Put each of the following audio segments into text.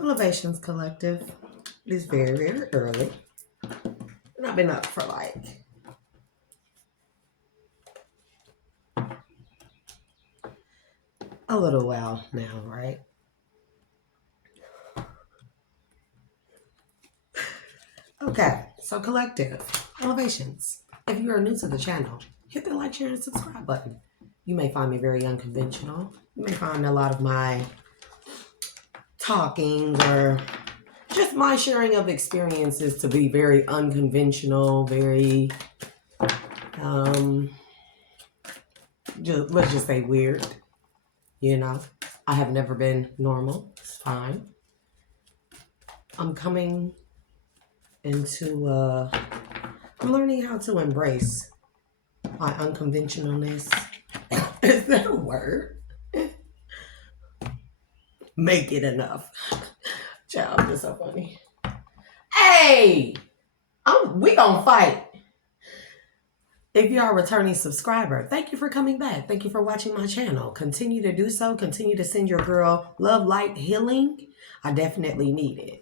Elevations Collective is very, very early. And I've been up for like a little while now, right? Okay, so Collective, Elevations. If you are new to the channel, hit the like, share, and subscribe button. You may find me very unconventional. You may find a lot of my talking or just my sharing of experiences to be very unconventional, very let's just say weird. I have never been normal. It's fine. I'm coming into I'm learning how to embrace my unconventionalness. Is that a word? Make it enough. Child, this is so funny. Hey, we gonna fight. If you are a returning subscriber, thank you for coming back. Thank you for watching my channel. Continue to do so. Continue to send your girl love, light, healing. I definitely need it.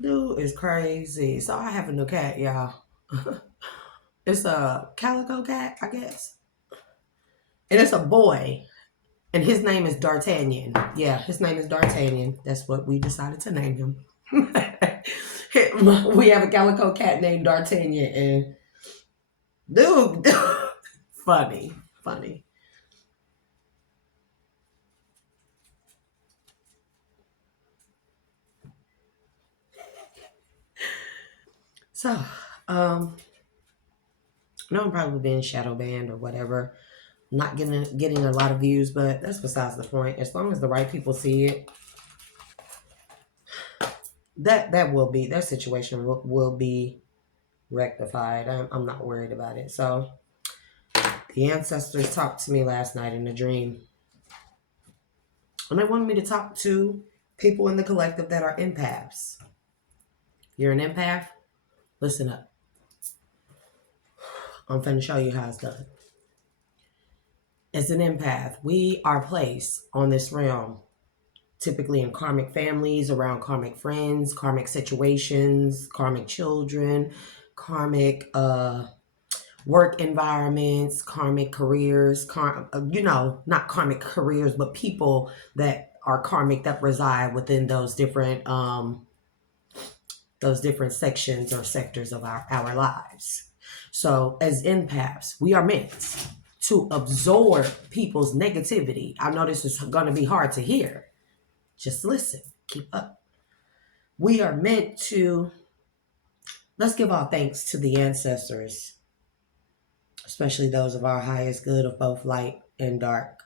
Dude is crazy. So I have a new cat, y'all. It's a calico cat, I guess. And it's a boy. And his name is D'Artagnan. Yeah, his name is D'Artagnan. That's what we decided to name him. We have a calico cat named D'Artagnan. And dude, funny. So, no, I'm probably being shadow banned or whatever. Not getting a lot of views, but that's besides the point. As long as the right people see it, that will be their situation will be rectified. I'm not worried about it. So the ancestors talked to me last night in a dream, and they wanted me to talk to people in the collective that are empaths. You're an empath? Listen up. I'm finna show you how it's done. As an empath, we are placed on this realm, typically in karmic families, around karmic friends, karmic situations, karmic children, karmic work environments, karmic careers, not karmic careers, but people that are karmic that reside within those different sections or sectors of our lives. So as empaths, we are meant to absorb people's negativity. I know this is going to be hard to hear. Just listen, keep up. We are meant to, let's give all thanks to the ancestors, especially those of our highest good of both light and dark.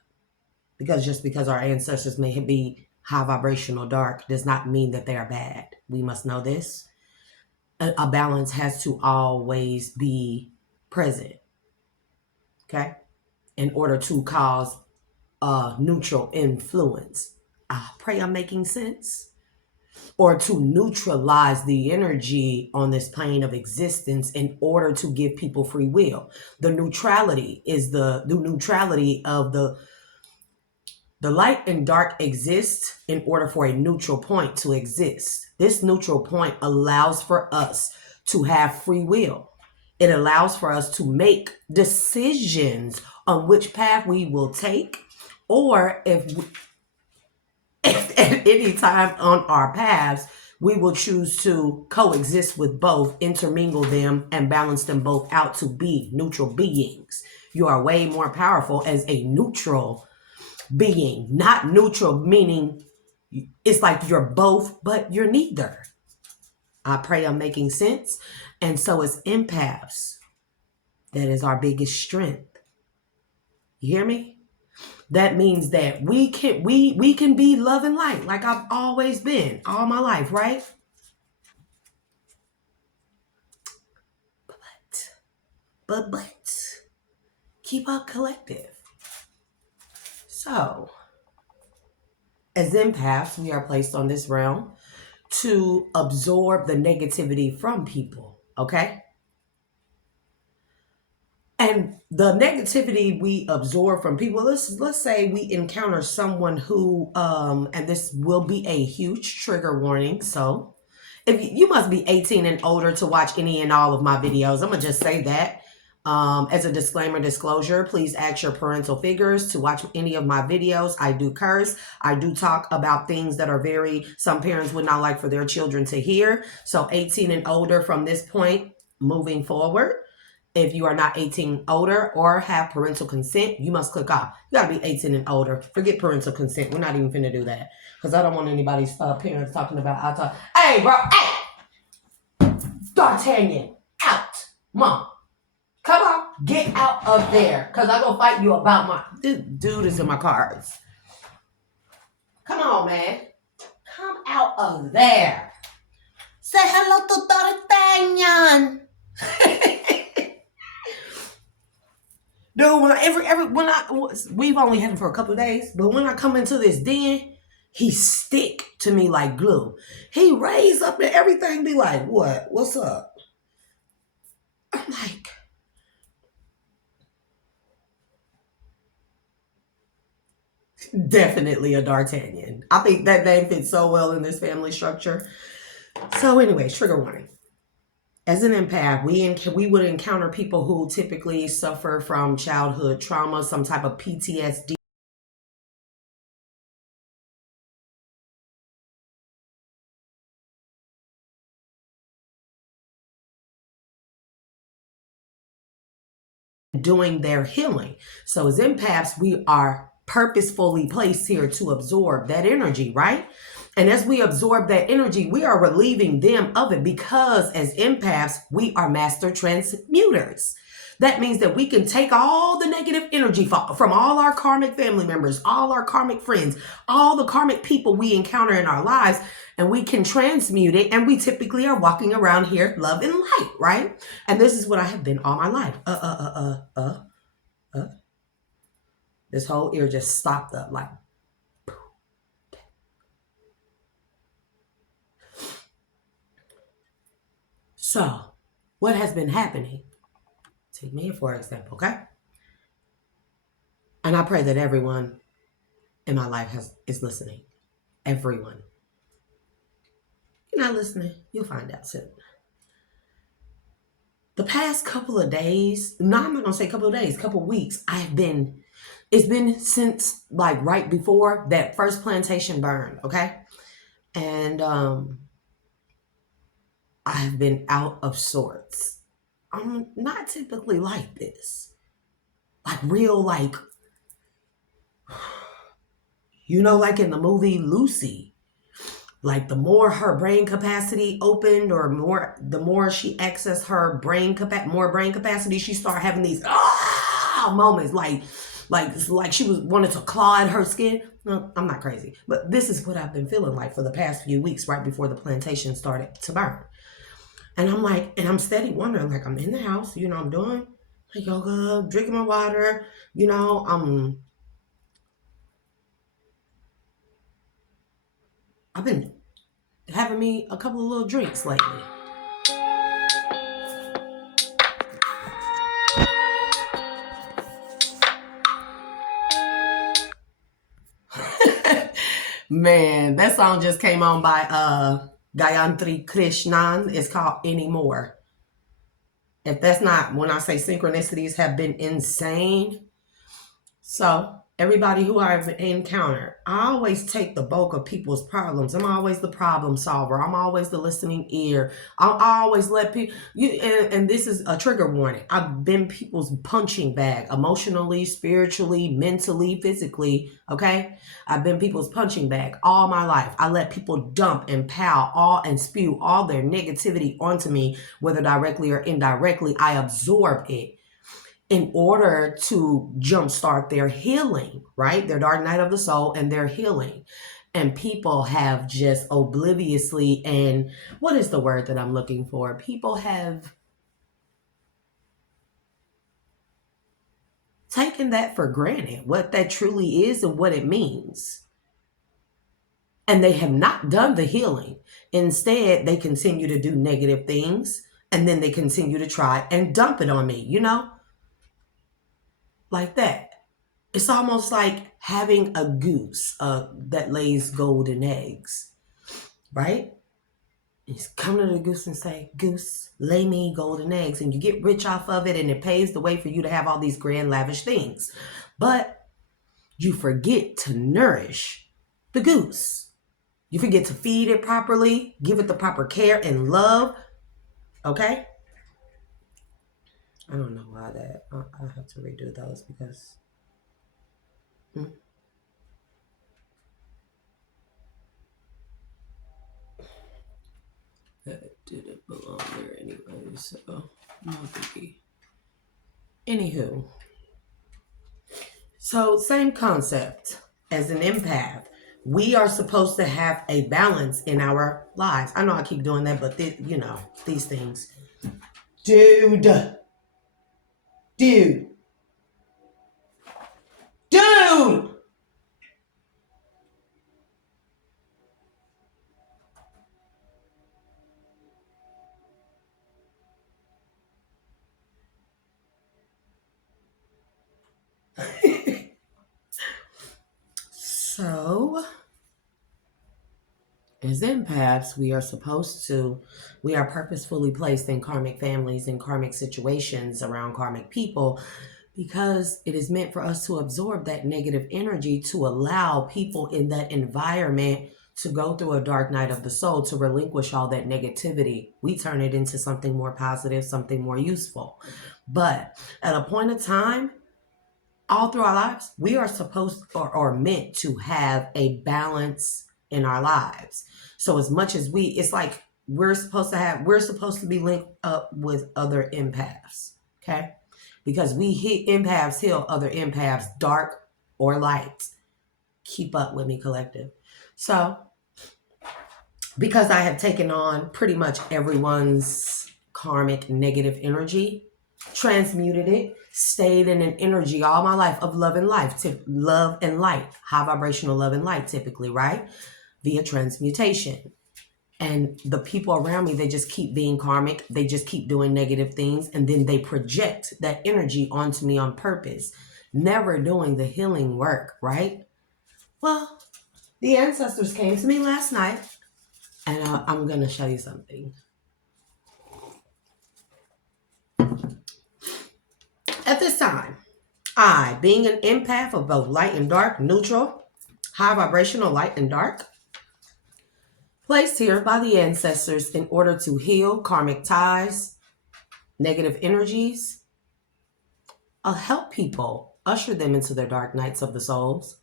Because just because our ancestors may be high vibrational dark does not mean that they are bad. We must know this. A balance has to always be present, okay, in order to cause a neutral influence. I pray I'm making sense. Or to neutralize the energy on this plane of existence in order to give people free will. The neutrality is the neutrality of the light and dark exists in order for a neutral point to exist. This neutral point allows for us to have free will. It allows for us to make decisions on which path we will take, or if at any time on our paths, we will choose to coexist with both, intermingle them, and balance them both out to be neutral beings. You are way more powerful as a neutral being. Not neutral meaning it's like you're both, but you're neither. I pray I'm making sense. And so as empaths, that is our biggest strength. You hear me? That means that we can be love and light like I've always been all my life, right? But keep up, collective. So as empaths, we are placed on this realm to absorb the negativity from people, okay? And the negativity we absorb from people, let's say we encounter someone who and this will be a huge trigger warning. So if you must be 18 and older to watch any and all of my videos, I'm gonna just say that. As a disclaimer, disclosure, please ask your parental figures to watch any of my videos. I do curse. I do talk about things that are some parents would not like for their children to hear. So 18 and older from this point moving forward. If you are not 18 older or have parental consent, you must click off. You gotta be 18 and older. Forget parental consent. We're not even finna do that. Because I don't want anybody's parents talking about, hey, bro, hey! D'Artagnan, out. Mom, come on, get out of there. Because I'm gonna fight you about this dude is in my cards. Come on, man. Come out of there. Say hello to D'Artagnan. Dude, we've only had him for a couple of days, but when I come into this den, he stick to me like glue. He raise up and everything be like, what? What's up? I'm like, definitely a D'Artagnan. I think that name fits so well in this family structure. So anyway, trigger warning. As an empath, we would encounter people who typically suffer from childhood trauma, some type of PTSD. Doing their healing. So as empaths, we are purposefully placed here to absorb that energy, right? And as we absorb that energy, we are relieving them of it because as empaths, we are master transmuters. That means that we can take all the negative energy from all our karmic family members, all our karmic friends, all the karmic people we encounter in our lives, and we can transmute it. And we typically are walking around here, love and light, right? And this is what I have been all my life. This whole ear just stopped up like. So, what has been happening? Take me for example, okay? And I pray that everyone in my life is listening. Everyone. You're not listening, you'll find out soon. The past couple of days, no, I'm not gonna say couple of days, couple of weeks, it's been since like right before that first plantation burned, okay? And I've been out of sorts. I'm not typically like this. Like real, like, you know, like in the movie Lucy, like the more her brain capacity opened or the more she accessed her more brain capacity, she started having these moments like she wanted to claw at her skin. No, I'm not crazy, but this is what I've been feeling like for the past few weeks right before the plantation started to burn. And I'm like, and I'm steady wondering, like, I'm in the house, you know, I'm doing my yoga, drinking my water, you know, I've been having me a couple of little drinks lately. Man, that song just came on by Gayatri Krishnan. It's called Anymore. If that's not, when I say synchronicities have been insane. So everybody who I've encountered, I always take the bulk of people's problems. I'm always the problem solver. I'm always the listening ear. I always let people, and this is a trigger warning. I've been people's punching bag, emotionally, spiritually, mentally, physically, okay? I've been people's punching bag all my life. I let people dump and and spew all their negativity onto me, whether directly or indirectly. I absorb it in order to jumpstart their healing, right? Their dark night of the soul and their healing. And people have just obliviously, and what is the word that I'm looking for? People have taken that for granted, what that truly is and what it means. And they have not done the healing. Instead, they continue to do negative things, and then they continue to try and dump it on me, you know? like that. It's almost like having a goose that lays golden eggs, right? You come to the goose and say, "Goose, lay me golden eggs," and you get rich off of it, and it paves the way for you to have all these grand, lavish things. But you forget to nourish the goose. You forget to feed it properly, give it the proper care and love. Okay? I don't know why that. I have to redo those because. That didn't belong there anyway, so no biggie. Anywho, so same concept as an empath. We are supposed to have a balance in our lives. I know I keep doing that, but these things. Dude. So, as empaths, we are purposefully placed in karmic families and karmic situations around karmic people because it is meant for us to absorb that negative energy to allow people in that environment to go through a dark night of the soul, to relinquish all that negativity. We turn it into something more positive, something more useful. But at a point of time, all through our lives, we are supposed or meant to have a balance in our lives. So as much as it's like we're supposed to be linked up with other empaths, okay? Because empaths heal other empaths, dark or light. Keep up with me, collective. So, because I have taken on pretty much everyone's karmic negative energy, transmuted it, stayed in an energy all my life of love and life, love and light, high vibrational love and light typically, right? Via transmutation. And the people around me, they just keep being karmic. They just keep doing negative things. And then they project that energy onto me on purpose, never doing the healing work, right? Well, the ancestors came to me last night, and I'm going to show you something. At this time, I, being an empath of both light and dark, neutral, high vibrational light and dark, placed here by the ancestors in order to heal karmic ties, negative energies. I'll help people, usher them into their dark nights of the souls,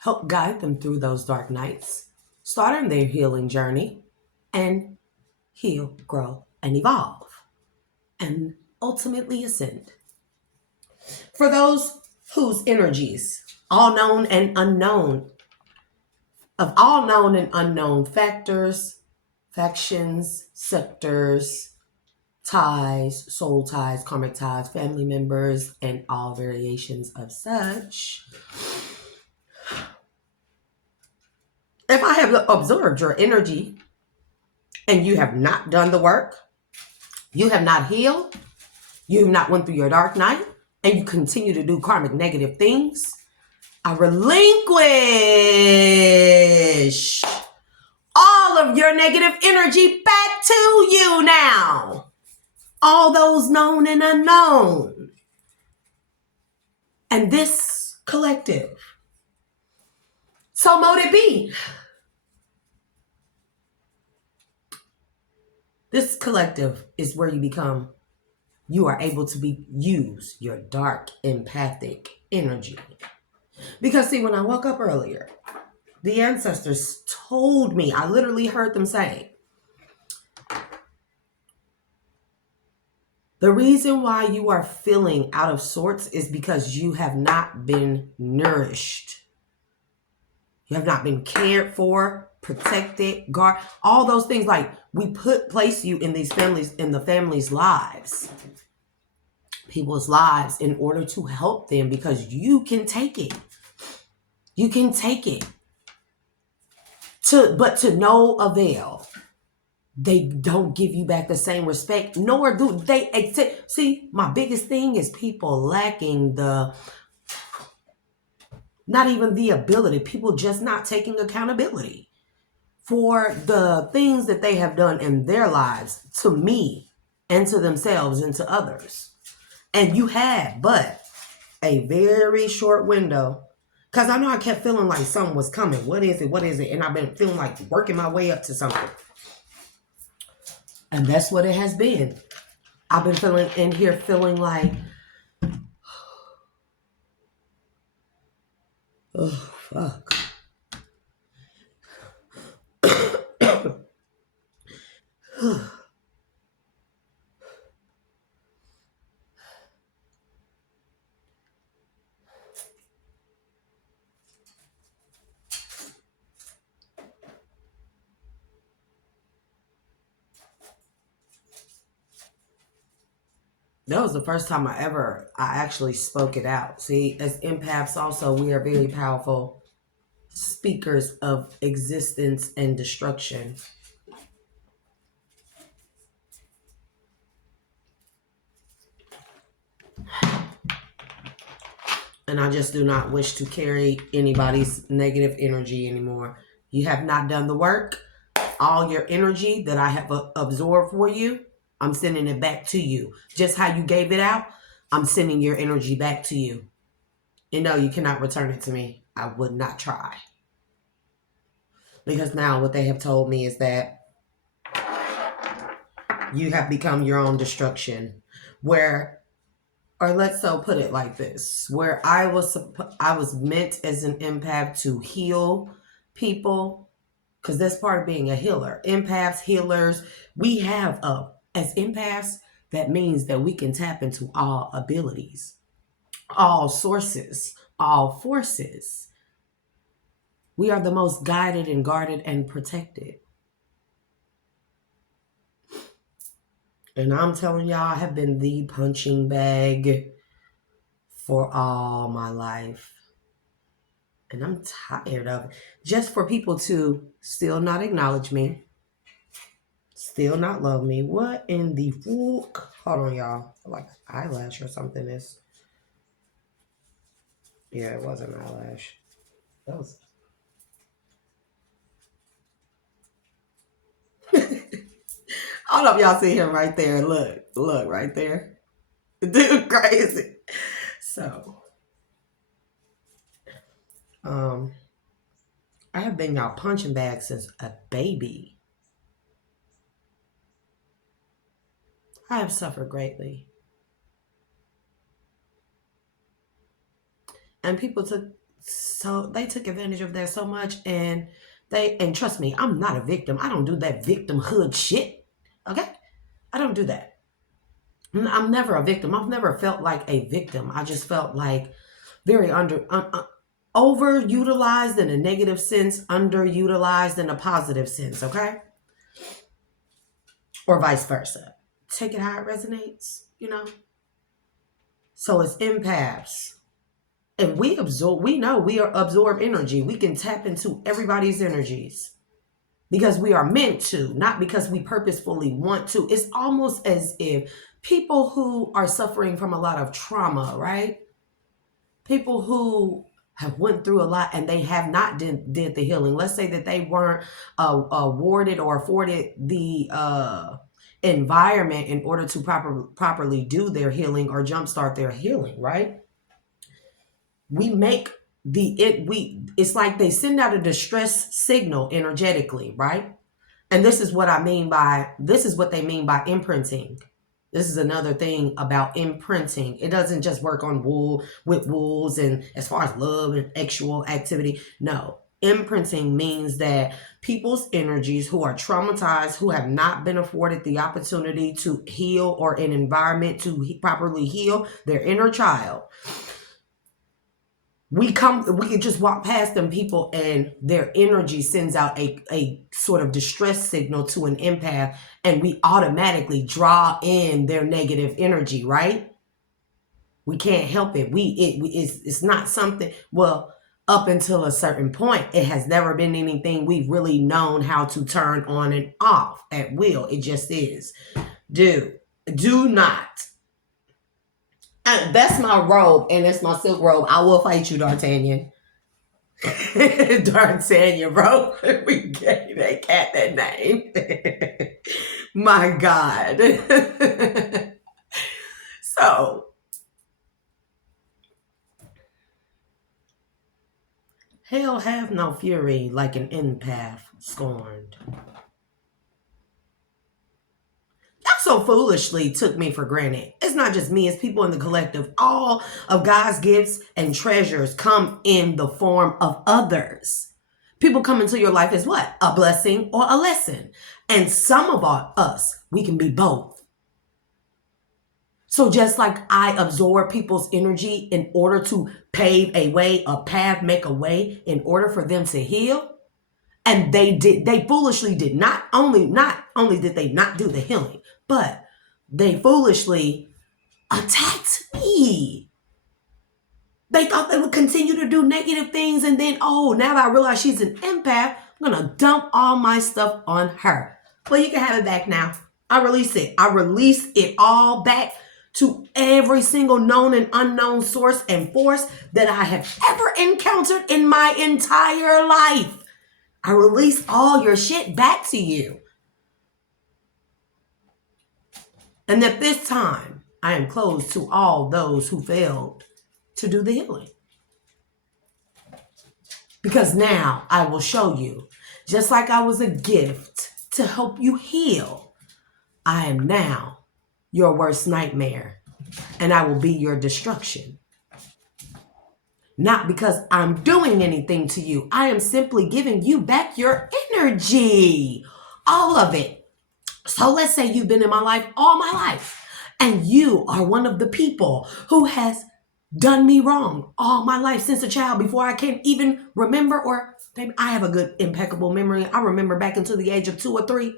help guide them through those dark nights, starting their healing journey, and heal, grow, and evolve, and ultimately ascend. For those whose energies, all known and unknown, of all known and unknown factors, factions, sectors, ties, soul ties, karmic ties, family members, and all variations of such. If I have observed your energy and you have not done the work, you have not healed, you have not went through your dark night, and you continue to do karmic negative things, I relinquish all of your negative energy back to you now. All those known and unknown. And this collective. So mote it be. This collective is where you are able to use your dark empathic energy. Because see, when I woke up earlier, the ancestors told me, I literally heard them say, the reason why you are feeling out of sorts is because you have not been nourished. You have not been cared for, protected, guard, all those things. Like we place you in these families, in the families' lives, people's lives, in order to help them because you can take it. You can take it. But to no avail. they don't give you back the same respect, nor do they accept. See, my biggest thing is people lacking not even the ability, people just not taking accountability for the things that they have done in their lives to me and to themselves and to others. And you had but a very short window. Because I know I kept feeling like something was coming. What is it? What is it? And I've been feeling like working my way up to something. And that's what it has been. I've been feeling in here feeling like, oh, fuck. That was the first time I actually spoke it out. See, as empaths also, we are very powerful speakers of existence and destruction. And I just do not wish to carry anybody's negative energy anymore. You have not done the work. All your energy that I have absorbed for you, I'm sending it back to you. Just how you gave it out, I'm sending your energy back to you. And no, you cannot return it to me. I would not try. Because now what they have told me is that you have become your own destruction. Or let's so put it like this, where I was meant as an empath to heal people, because that's part of being a healer. Empaths, healers, we have as empaths, that means that we can tap into all abilities, all sources, all forces. We are the most guided and guarded and protected. And I'm telling y'all, I have been the punching bag for all my life. And I'm tired of it. Just for people to still not acknowledge me, still not love me. What in the fuck? Hold on, y'all. Like eyelash or something is. Yeah, it was an eyelash. That was. I don't know if y'all see him right there. Look right there. Dude, crazy. So, I have been y'all punching bag since a baby. I have suffered greatly. And people took advantage of that so much, and trust me, I'm not a victim. I don't do that victimhood shit. Okay? I don't do that. I'm never a victim. I've never felt like a victim. I just felt like very overutilized in a negative sense, underutilized in a positive sense, okay? Or vice versa. Take it how it resonates, So it's empaths. And we know we are absorb energy. We can tap into everybody's energies because we are meant to, not because we purposefully want to. It's almost as if people who are suffering from a lot of trauma, right? People who have went through a lot and they have not did the healing. Let's say that they weren't awarded or afforded the environment in order to properly do their healing or jumpstart their healing, right? We make it's like they send out a distress signal energetically, right? And this is what they mean by imprinting. This is another thing about imprinting. It doesn't just work on with wolves and as far as love and sexual activity. No, imprinting means that people's energies who are traumatized, who have not been afforded the opportunity to heal or an environment to properly heal their inner child, we can just walk past them people and their energy sends out a sort of distress signal to an empath, and we automatically draw in their negative energy, right? We can't help it. It's not something, well, up until a certain point. It has never been anything we've really known how to turn on and off at will. It just is. Do not. That's my robe, and it's my silk robe. I will fight you, D'Artagnan. D'Artagnan, bro. We gave that cat that name. My God. So, hell have no fury like an empath scorned. So foolishly took me for granted. It's not just me, it's people in the collective. All of God's gifts and treasures come in the form of others. People come into your life as what? A blessing or a lesson. And some of us, we can be both. So just like I absorb people's energy in order to pave a way, a path, make a way in order for them to heal. And they foolishly did not only did they not do the healing, but they foolishly attacked me. They thought they would continue to do negative things. And then, now that I realize she's an empath, I'm going to dump all my stuff on her. Well, you can have it back now. I release it. I release it all back to every single known and unknown source and force that I have ever encountered in my entire life. I release all your shit back to you. And at this time, I am closed to all those who failed to do the healing. Because now I will show you, just like I was a gift to help you heal, I am now your worst nightmare, and I will be your destruction. Not because I'm doing anything to you. I am simply giving you back your energy. All of it. So let's say you've been in my life all my life, and you are one of the people who has done me wrong all my life since a child, before I can even remember, or maybe I have a good impeccable memory. I remember back until the age of 2 or 3.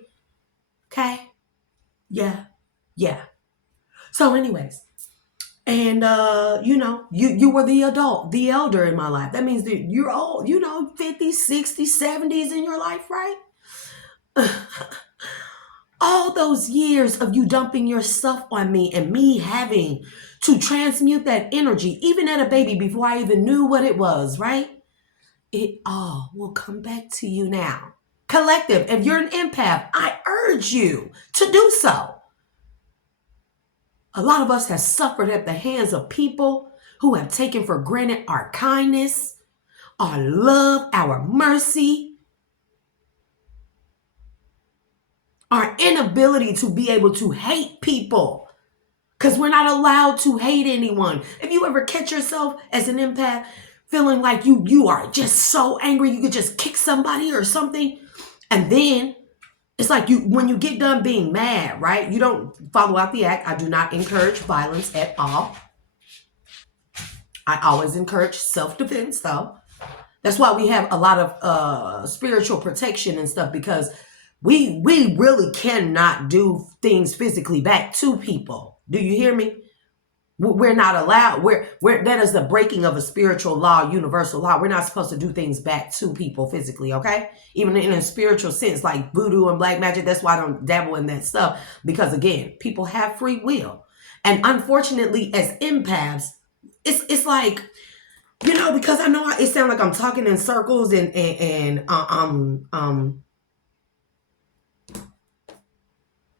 Okay? Yeah. So anyways, and you were the adult, the elder in my life. That means that you're old, 50s, 60s, 70s in your life, right? All those years of you dumping your stuff on me and me having to transmute that energy, even at a baby before I even knew what it was, right? It all will come back to you now. Collective, if you're an empath, I urge you to do so. A lot of us have suffered at the hands of people who have taken for granted our kindness, our love, our mercy, our inability to be able to hate people, because we're not allowed to hate anyone. If you ever catch yourself as an empath feeling like you are just so angry you could just kick somebody or something, and then it's like when you get done being mad, right? You don't follow out the act. I do not encourage violence at all. I always encourage self-defense, though. That's why we have a lot of spiritual protection and stuff, because we really cannot do things physically back to people. Do you hear me? We're not allowed. That is the breaking of a spiritual law, universal law. We're not supposed to do things back to people physically, okay? Even in a spiritual sense, like voodoo and black magic. That's why I don't dabble in that stuff. Because again, people have free will. And unfortunately, as empaths, it's like, because I know it sounds like I'm talking in circles and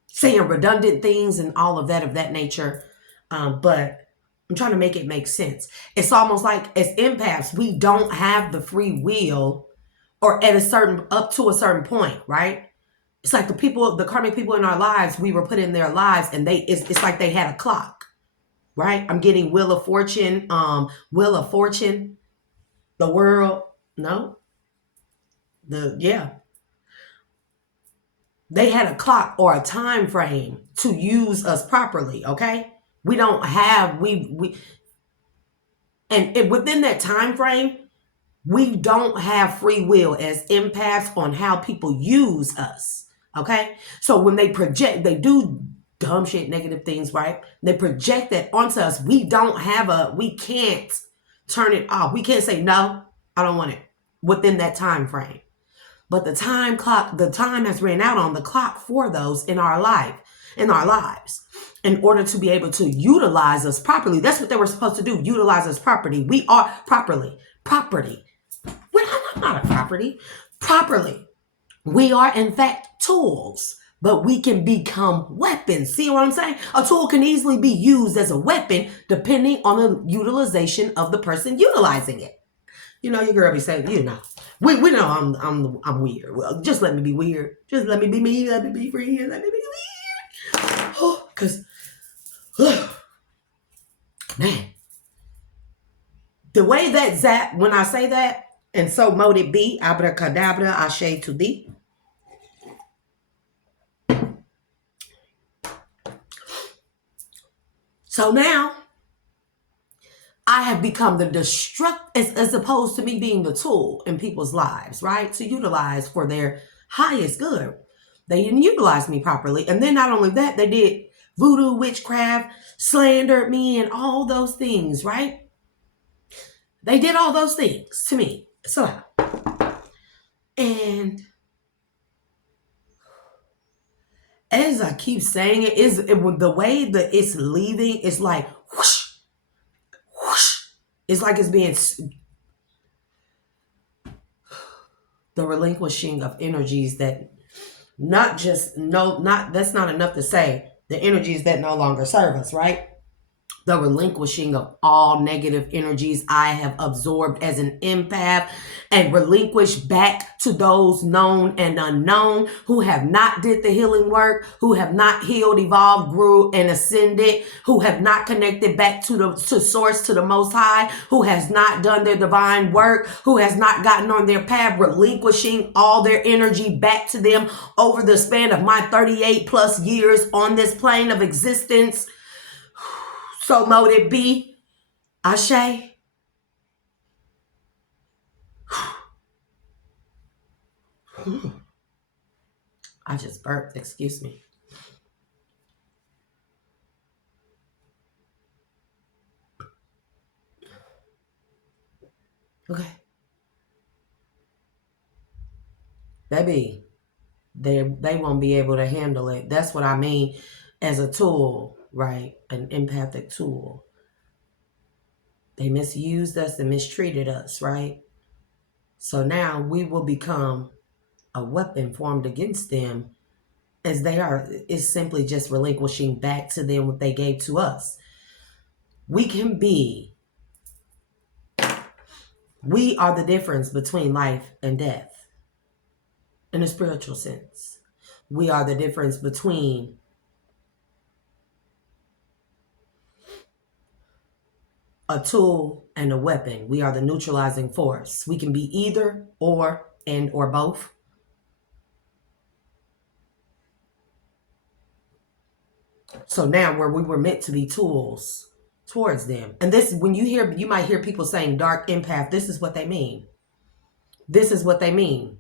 saying redundant things and all of that nature. But I'm trying to make it make sense. It's almost like as empaths, we don't have the free will, or up to a certain point, right? It's like the karmic people in our lives, we were put in their lives, and it's like they had a clock, right? I'm getting Wheel of Fortune, the world. No, they had a clock or a time frame to use us properly, okay? We don't have, and within that time frame, we don't have free will as empaths on how people use us, okay? So when they do dumb shit, negative things, right? They project that onto us. We can't turn it off. We can't say no. I don't want it within that time frame. But the time has ran out on the clock for those in our lives. In order to be able to utilize us properly. That's what they were supposed to do. Utilize us properly. We are property. We're not a property. Properly. We are in fact tools. But we can become weapons. See what I'm saying? A tool can easily be used as a weapon depending on the utilization of the person utilizing it. You know, your girl be saying, you know, we know I'm weird. Well, just let me be weird. Just let me be me. Let me be free. Let me be weird. Oh, because, man, the way that Zap, when I say that, and so mote it be, abracadabra, ashe to thee. So now, I have become the as opposed to me being the tool in people's lives, right? To utilize for their highest good. They didn't utilize me properly. And then not only that, they did voodoo, witchcraft, slandered me, and all those things, right? They did all those things to me. So, and as I keep saying the way that it's leaving, it's like whoosh, whoosh. It's like it's being the relinquishing of energies that that's not enough to say the energies that no longer serve us, right? The relinquishing of all negative energies I have absorbed as an empath and relinquished back to those known and unknown who have not did the healing work, who have not healed, evolved, grew, and ascended, who have not connected back to source, to the Most High, who has not done their divine work, who has not gotten on their path, relinquishing all their energy back to them over the span of my 38 plus years on this plane of existence. So mote it be, ashe. I just burped, excuse me. Okay. Baby, they won't be able to handle it. That's what I mean as a tool, right? An empathic tool. They misused us and mistreated us, right? So now we will become a weapon formed against them, as they are is simply just relinquishing back to them what they gave to us. We are the difference between life and death in a spiritual sense. We are the difference between a tool and a weapon. We are the neutralizing force. We can be either or both. So now where we were meant to be tools towards them. And this, when you might hear people saying dark empath, this is what they mean. This is what they mean.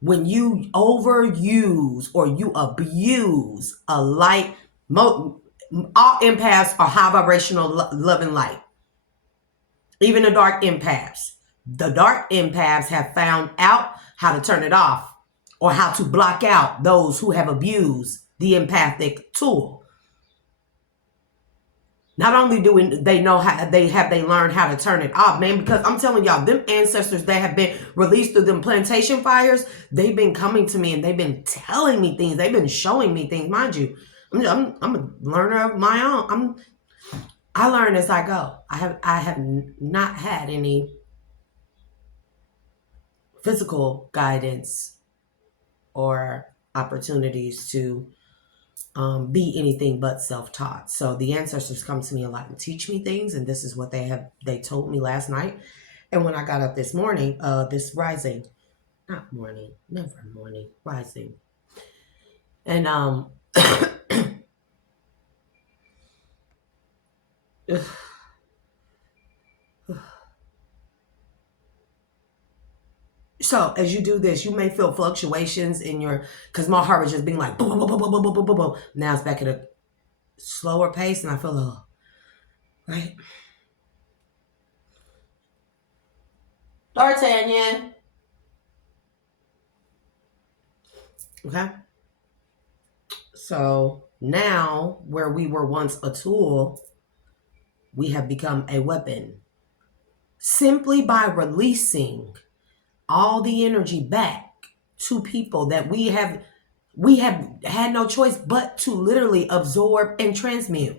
When you overuse or you abuse a light, all empaths are high vibrational love and light. Even the dark empaths. The dark empaths have found out how to turn it off or how to block out those who have abused the empathic tool. Not only do they know how they learned how to turn it off, man, because I'm telling y'all, them ancestors that have been released through them plantation fires, they've been coming to me and they've been telling me things. They've been showing me things. Mind you, I'm a learner of my own. I learn as I go. I have not had any physical guidance or opportunities to be anything but self-taught. So the ancestors come to me a lot and teach me things, and this is what they told me last night. And when I got up this morning, rising, and so as you do this, you may feel fluctuations in because my heart was just being like boom, boom, boom, boom, boom, boom, boom, boom. Now it's back at a slower pace, and I feel a little, right? D'Artagnan. Okay. So now, where we were once a tool, we have become a weapon. Simply by releasing all the energy back to people that we have had no choice but to literally absorb and transmute.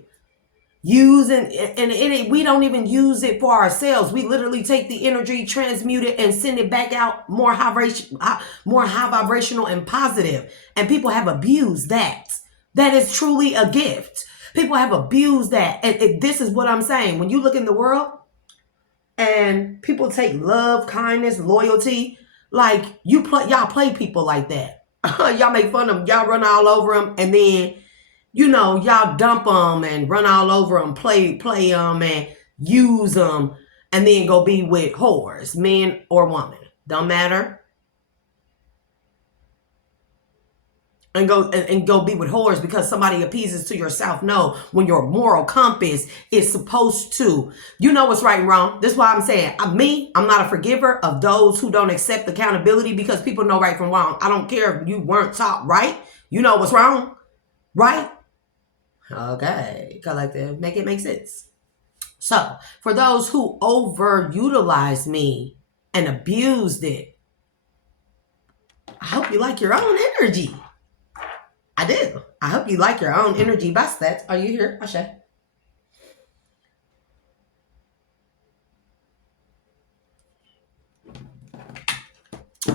Use and we don't even use it for ourselves. We literally take the energy, transmute it, and send it back out more high vibrational and positive. And people have abused that. That is truly a gift. People have abused that. And this is what I'm saying. When you look in the world and people take love, kindness, loyalty, like y'all play people like that. Y'all make fun of them. Y'all run all over them, and then y'all dump them and run all over them, play them and use them, and then go be with whores, men or woman, don't matter. And go be with whores because somebody appeases to yourself. No, when your moral compass is supposed to, you know what's right and wrong. This is why I'm saying, I'm not a forgiver of those who don't accept accountability because people know right from wrong. I don't care if you weren't taught right. You know what's wrong, right? Okay, collective, make it make sense. So, for those who overutilized me and abused it, I hope you like your own energy. I do. I hope you like your own energy. Bastet, are you here? Ashe.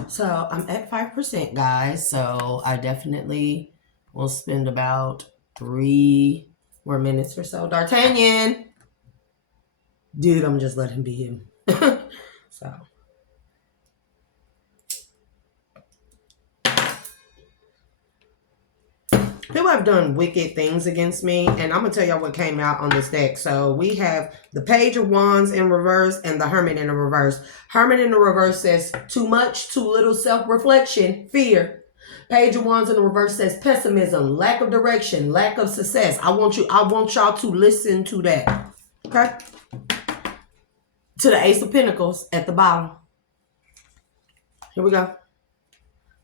So, I'm at 5%, guys. So, I definitely will spend about 3 more minutes or so. D'Artagnan. Dude, I'm just letting him be him. So. People have done wicked things against me, and I'm going to tell y'all what came out on this deck. So we have the Page of Wands in reverse and the Hermit in the reverse. Hermit in the reverse says too much, too little self-reflection, fear. Page of Wands in the reverse says pessimism, lack of direction, lack of success. I want y'all to listen to that. Okay? To the Ace of Pentacles at the bottom. Here we go.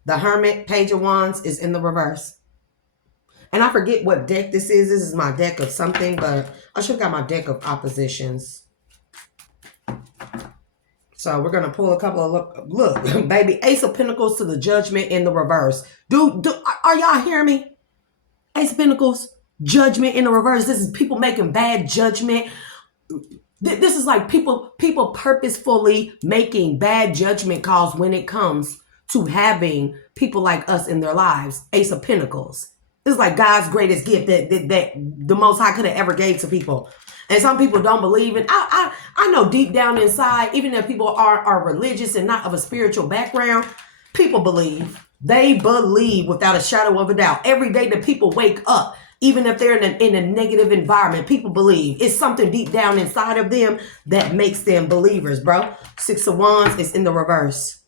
The Hermit, Page of Wands is in the reverse. And I forget what deck this is. This is my deck of something, but I should have got my deck of oppositions. So we're going to pull a couple of, look, baby, Ace of Pentacles to the Judgment in the reverse. Are y'all hearing me? Ace of Pentacles, Judgment in the reverse. This is people making bad judgment. This is like people purposefully making bad judgment calls when it comes to having people like us in their lives. Ace of Pentacles. It's like God's greatest gift that the Most High could have ever gave to people. And some people don't believe in. I know deep down inside, even if people are religious and not of a spiritual background, people believe. They believe without a shadow of a doubt. Every day that people wake up, even if they're in a negative environment, people believe. It's something deep down inside of them that makes them believers, bro. Six of Wands is in the reverse.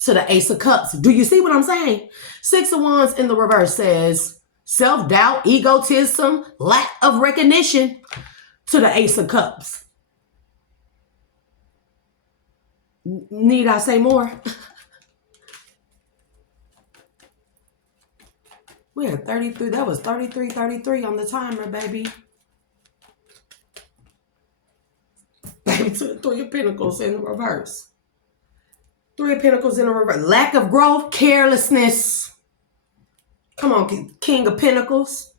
To the Ace of Cups. Do you see what I'm saying? Six of Wands in the reverse says self-doubt, egotism, lack of recognition. To the Ace of Cups. Need I say more? We're at 33. That was 33 on the timer, baby. Baby, to the Three of Pentacles in the reverse. Three of Pentacles in the reverse. Lack of growth, carelessness. Come on, King of Pentacles.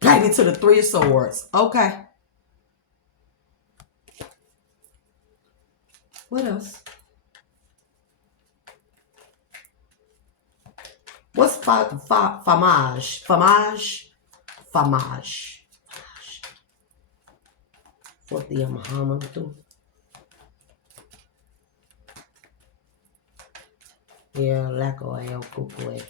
Baby, to the Three of Swords. Okay. What else? What's famage? Famage. Fourth the Muhammad too. Yeah, lack of el cucue.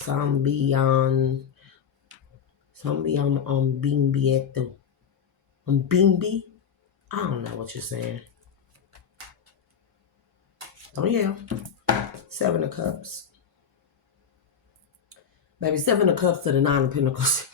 Sambian Bimbieto. Bimbi? I don't know what you're saying. Don't yell. Seven of Cups. Baby, Seven of Cups to the Nine of Pentacles.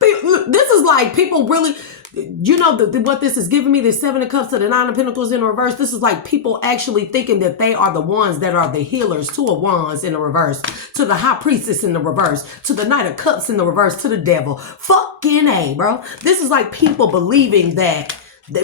This is like people really, you know, what this is giving me, the Seven of Cups to the Nine of Pentacles in reverse. This is like people actually thinking that they are the ones that are the healers. Two of Wands in the reverse, to the High Priestess in the reverse, to the Knight of Cups in the reverse, to the Devil. Fucking A, bro. This is like people believing that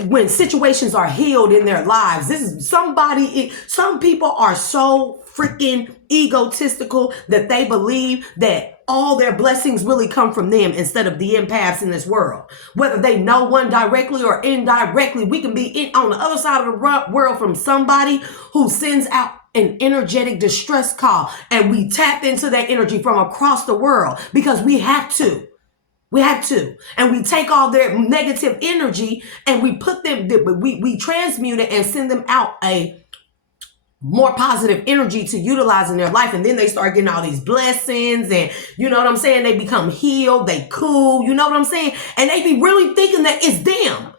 when situations are healed in their lives, this is somebody, some people are so freaking egotistical that they believe that all their blessings really come from them instead of the empaths in this world. Whether they know one directly or indirectly, we can be on the other side of the world from somebody who sends out an energetic distress call, and we tap into that energy from across the world because we have to. We have to. And we take all their negative energy and we put them, we transmute it and send them out a more positive energy to utilize in their life. And then they start getting all these blessings and you know what I'm saying? They become healed. They cool. You know what I'm saying? And they be really thinking that it's them.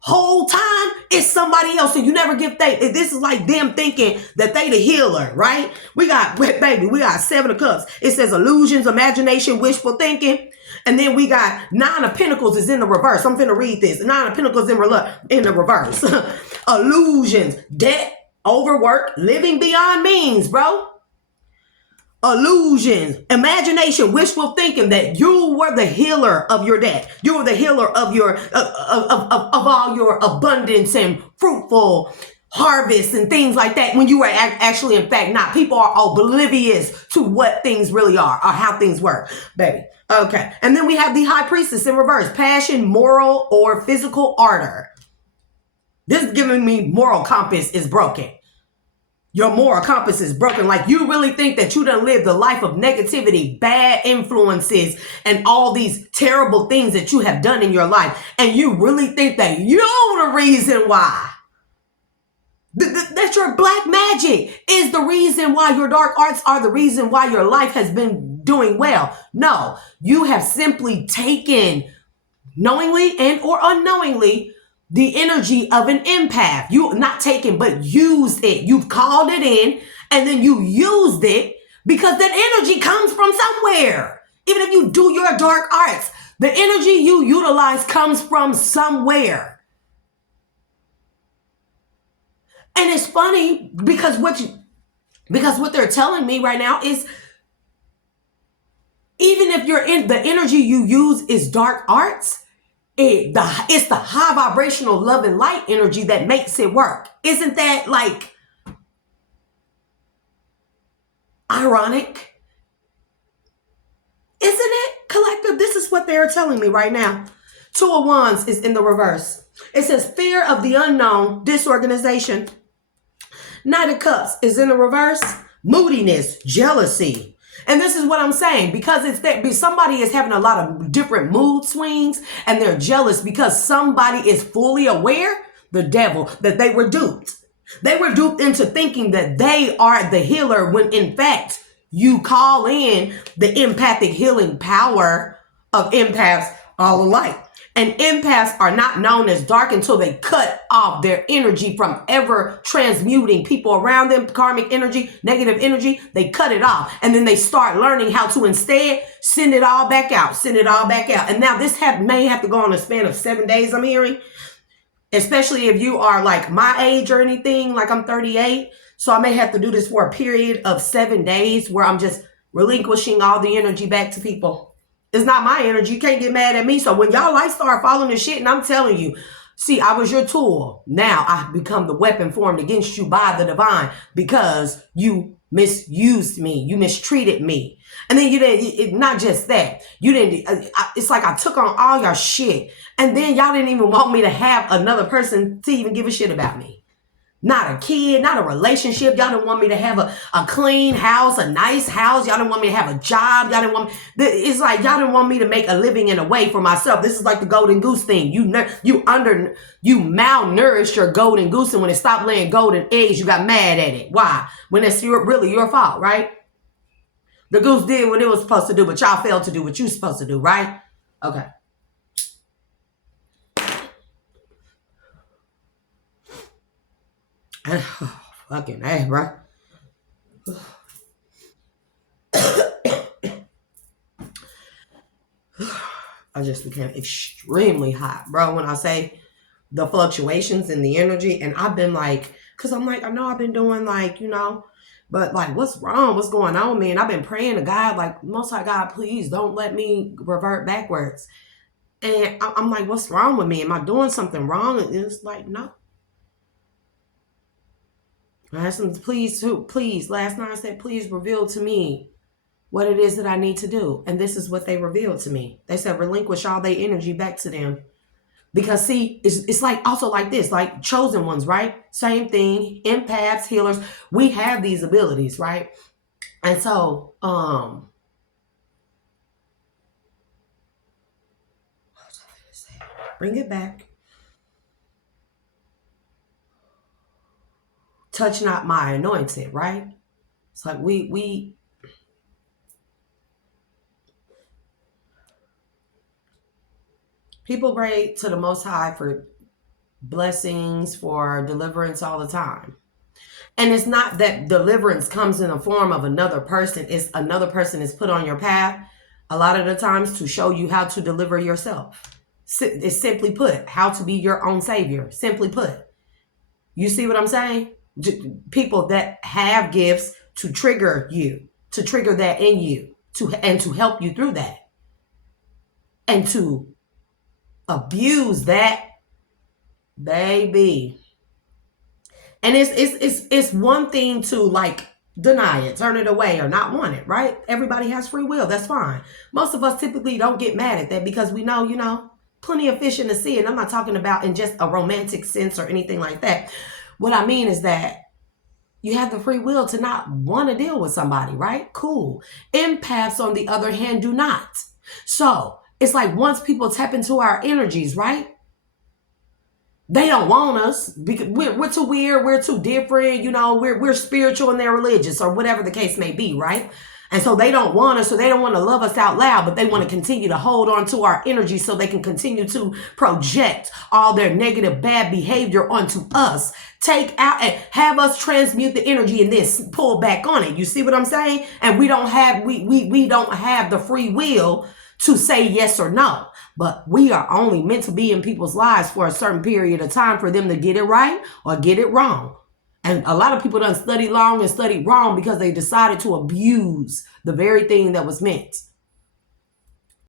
Whole time it's somebody else. So you never give thanks. This is like them thinking that they the healer, right? We got Seven of Cups. It says illusions, imagination, wishful thinking. And then we got Nine of Pentacles is in the reverse. I'm finna read this. Nine of Pentacles in the reverse. Illusions, debt, overwork, living beyond means, bro. Illusions, imagination, wishful thinking that you were the healer of your debt. You were the healer of your of all your abundance and fruitful harvest and things like that, when you were actually in fact not. People are oblivious to what things really are or how things work, baby. Okay. And then we have the High Priestess in reverse. Passion, moral or physical ardor. This is giving me moral compass is broken. Your moral compass is broken. Like you really think that you done lived a life of negativity, bad influences, and all these terrible things that you have done in your life. And you really think that you're the reason why. That your black magic is the reason why, your dark arts are the reason why your life has been doing well. No, you have simply taken, knowingly and or unknowingly, the energy of an empath. You not taken, but used it. You've called it in and then you used it because that energy comes from somewhere. Even if you do your dark arts, the energy you utilize comes from somewhere. And it's funny because what they're telling me right now is, even if you're in the energy you use is dark arts, it's the high vibrational love and light energy that makes it work. Isn't that like ironic? Isn't it, collective? This is what they're telling me right now. Two of Wands is in the reverse. It says fear of the unknown, disorganization. Knight of Cups is in the reverse. Moodiness, jealousy. And this is what I'm saying, because it's that somebody is having a lot of different mood swings and they're jealous because somebody is fully aware, the Devil, that they were duped. They were duped into thinking that they are the healer when in fact you call in the empathic healing power of empaths all alike. And empaths are not known as dark until they cut off their energy from ever transmuting people around them, karmic energy, negative energy. They cut it off. And then they start learning how to instead send it all back out, send it all back out. And now this may have to go on a span of 7 days, I'm hearing. Especially if you are like my age or anything, like I'm 38. So I may have to do this for a period of 7 days where I'm just relinquishing all the energy back to people. It's not my energy. You can't get mad at me. So when y'all like start following this shit, and I'm telling you, see, I was your tool. Now I've become the weapon formed against you by the divine because you misused me. You mistreated me. And then you didn't, not just that. You didn't, it's like I took on all your shit. And then y'all didn't even want me to have another person to even give a shit about me. Not a kid, not a relationship. Y'all didn't want me to have a clean house, a nice house. Y'all didn't want me to have a job. Y'all didn't want me. It's like y'all didn't want me to make a living in a way for myself. This is like the golden goose thing. You malnourished your golden goose, and when it stopped laying golden eggs, you got mad at it. Why? When it's really your fault, right? The goose did what it was supposed to do, but y'all failed to do what you're supposed to do, right? Okay. Fucking hey, bro. I just became extremely hot, bro. When I say the fluctuations in the energy, and I've been like, cause I'm like, I know I've been doing like, but like, what's wrong? What's going on with me? And I've been praying to God, like, Most High God, please don't let me revert backwards. And I'm like, what's wrong with me? Am I doing something wrong? And it's like, no. I asked him, please. Last night I said, please reveal to me what it is that I need to do. And this is what they revealed to me. They said, relinquish all their energy back to them. Because see, it's like also like this, like chosen ones, right? Same thing, empaths, healers. We have these abilities, right? And so, bring it back. Touch not my anointed, right? It's like we people pray to the Most High for blessings, for deliverance all the time. And it's not that deliverance comes in the form of another person. It's another person is put on your path a lot of the times to show you how to deliver yourself. It's simply put, how to be your own savior. Simply put. You see what I'm saying? People that have gifts to trigger you, to trigger that in you, and to help you through that. And to abuse that, baby. And it's one thing to like deny it, turn it away, or not want it, right? Everybody has free will. That's fine. Most of us typically don't get mad at that because we know, plenty of fish in the sea. And I'm not talking about in just a romantic sense or anything like that. What I mean is that you have the free will to not want to deal with somebody, right? Cool. Empaths, on the other hand, do not. So it's like once people tap into our energies, right? They don't want us because we're too weird, we're too different, we're spiritual and they're religious or whatever the case may be, right? And so they don't want us, so they don't want to love us out loud, but they want to continue to hold on to our energy so they can continue to project all their negative, bad behavior onto us. Take out and have us transmute the energy and then pull back on it. You see what I'm saying? And we don't have the free will to say yes or no. But we are only meant to be in people's lives for a certain period of time for them to get it right or get it wrong. And a lot of people done studied long and studied wrong because they decided to abuse the very thing that was meant.